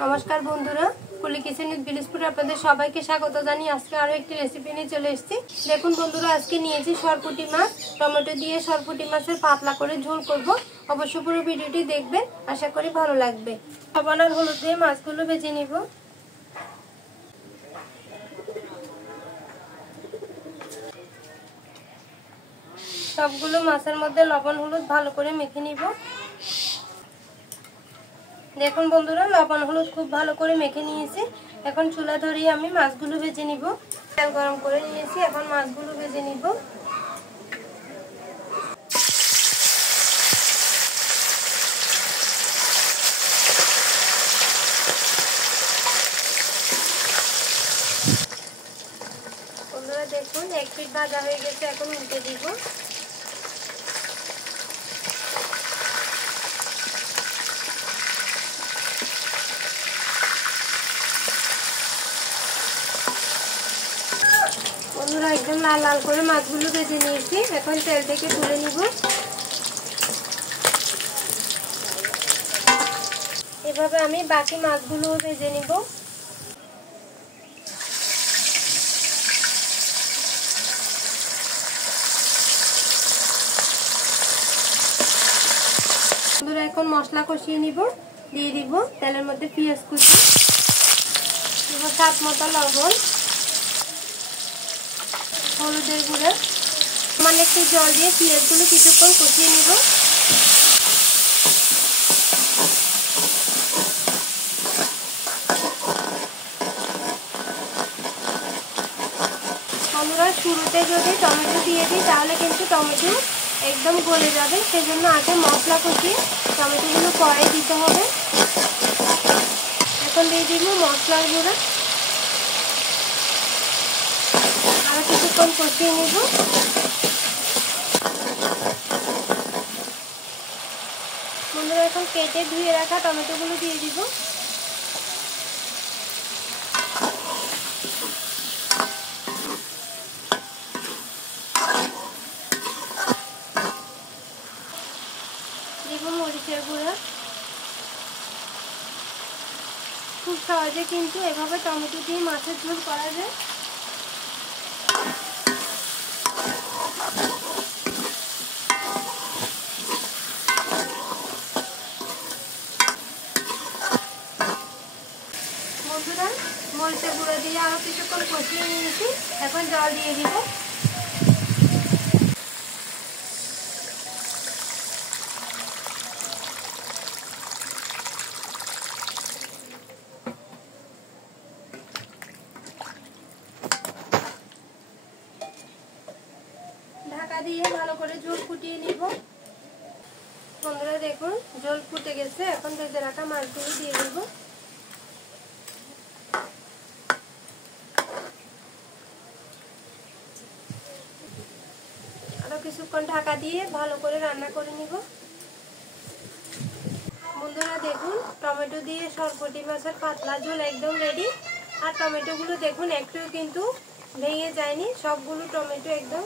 नमस्कार बंधुरा कुली kitchen with बिलिसपुर आपनादेर सबाइके स्वागत जानिয়ে আজকে আরো একটি রেসিপি নিয়ে চলে এসেছি। দেখুন বন্ধুরা আজকে নিয়েছি সরপুঁটি মাছ, টমেটো দিয়ে সরপুঁটি মাছের পাতলা করে ঝোল করব। অবশ্যই পুরো ভিডিওটি দেখবেন, আশা করি ভালো লাগবে। লবণ আর হলুদ দিয়ে মাছগুলো ভেজে নিব। সবগুলো মাছের মধ্যে লবণ হলুদ ভালো করে মেখে নিব। দেখুন বন্ধুরা লবণ হলুদ খুব ভালো করে মেখে নিয়েছি। এখন চুলা ধরিয়ে আমি মাছগুলো ভেজে নিব। তেল গরম করে নিয়েছি, এখন মাছগুলো ভেজে নিব। বন্ধুরা দেখুন এক পিঠ ভাজা হয়ে গেছে, এখন উল্টে দিব। বন্ধুরা একদম লাল লাল করে মাছগুলো ভেজে নিয়েছি, এখন তেল থেকে তুলে নিব। এভাবে আমি বাকি মাছগুলো ভেজে নিব। বন্ধুরা এখন মশলা কষিয়ে নিব। দিয়ে দিব তেলের মধ্যে পেঁয়াজ কুচি, দিব স্বাদ মতো লবণ, হলুদের গুঁড়ো, সামান্য একটু জল দিয়ে পেঁয়াজগুলো কিছুক্ষণ কষিয়ে নিব। বন্ধুরা শুরুতে যদি টমেটো দিয়ে দিই তাহলে কিন্তু টমেটো একদম গলে যাবে, সেজন্য আগে মশলা কষিয়ে টমেটোগুলো পরে দিতে হবে। এখন দিয়ে দিব মশলার গুঁড়ো, আরো কিছুক্ষণ কষিয়ে নিব। বন্ধুরা এখন কেটে ধুয়ে রাখা টমেটোগুলো দিয়ে দিব। দিব মরিচের গুঁড়ো। খুব সহজে কিন্তু এভাবে টমেটো দিয়ে মাছের ঝোল করা যায়। বন্ধুরা মরিচের গুঁড়ো দিয়ে আরো কিছুক্ষণ কষিয়ে নিয়েছি, এখন জল দিয়ে দিব। ঢাকা দিয়ে ভালো করে ঝোল ফুটিয়ে নিব। বন্ধুরা দেখুন ঝোল ফুটে গেছে, এখন ভেজে রাখা মাছগুলো দিয়ে দিব। আরো কিছুক্ষণ ঢাকা দিয়ে ভালো করে রান্না করে নিব। বন্ধুরা দেখুন টমেটো দিয়ে সরপুঁটি মাছের পাতলা ঝোল একদম রেডি। আর টমেটোগুলো দেখুন একটু কিন্তু ভেঙে যায়নি, সবগুলো টমেটো একদম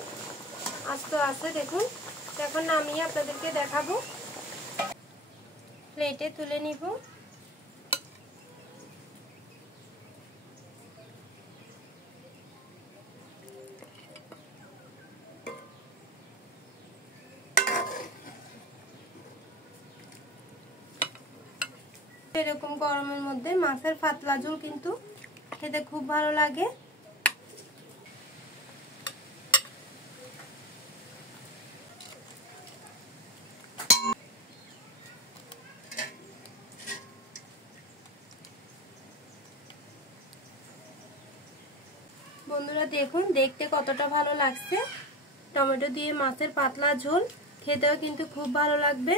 আস্ত আছে। দেখুন এখন নামিয়ে আপনাদেরকে দেখাবো। প্লেটে তুলে নিব। এরকম গরমের মধ্যে মাছের পাতলা ঝোল কিন্তু খেতে খুব ভালো লাগে। বন্ধুরা দেখুন দেখতে কতটা ভালো লাগছে। টমেটো দিয়ে মাছের পাতলা ঝোল খেতেও কিন্তু খুব ভালো লাগবে।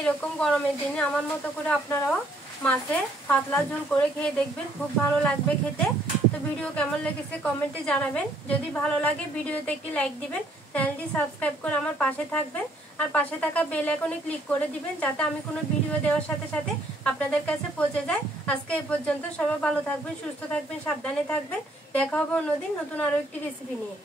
এরকম গরমের দিনে আমার মতো করে আপনারাও মাছের পাতলা ঝোল করে খেয়ে দেখবেন, খুব ভালো লাগবে খেতে। তো ভিডিও কেমন লেগেছে কমেন্টে জানাবেন। যদি ভালো লাগে ভিডিওতে একটি লাইক দিবেন, চ্যানেলটি সাবস্ক্রাইব করে আমার পাশে থাকবেন। আর পাশে থাকা বেল আইকনে ক্লিক করে দিবেন, যাতে আমি কোনো ভিডিও দেওয়ার সাথে সাথে আপনাদের কাছে পৌঁছে যায়। আজকে এই পর্যন্ত, সবাই ভালো থাকবেন, সুস্থ থাকবেন, সাবধানে থাকবেন। দেখা হবে অন্যদিন নতুন আরো একটি রেসিপি নিয়ে।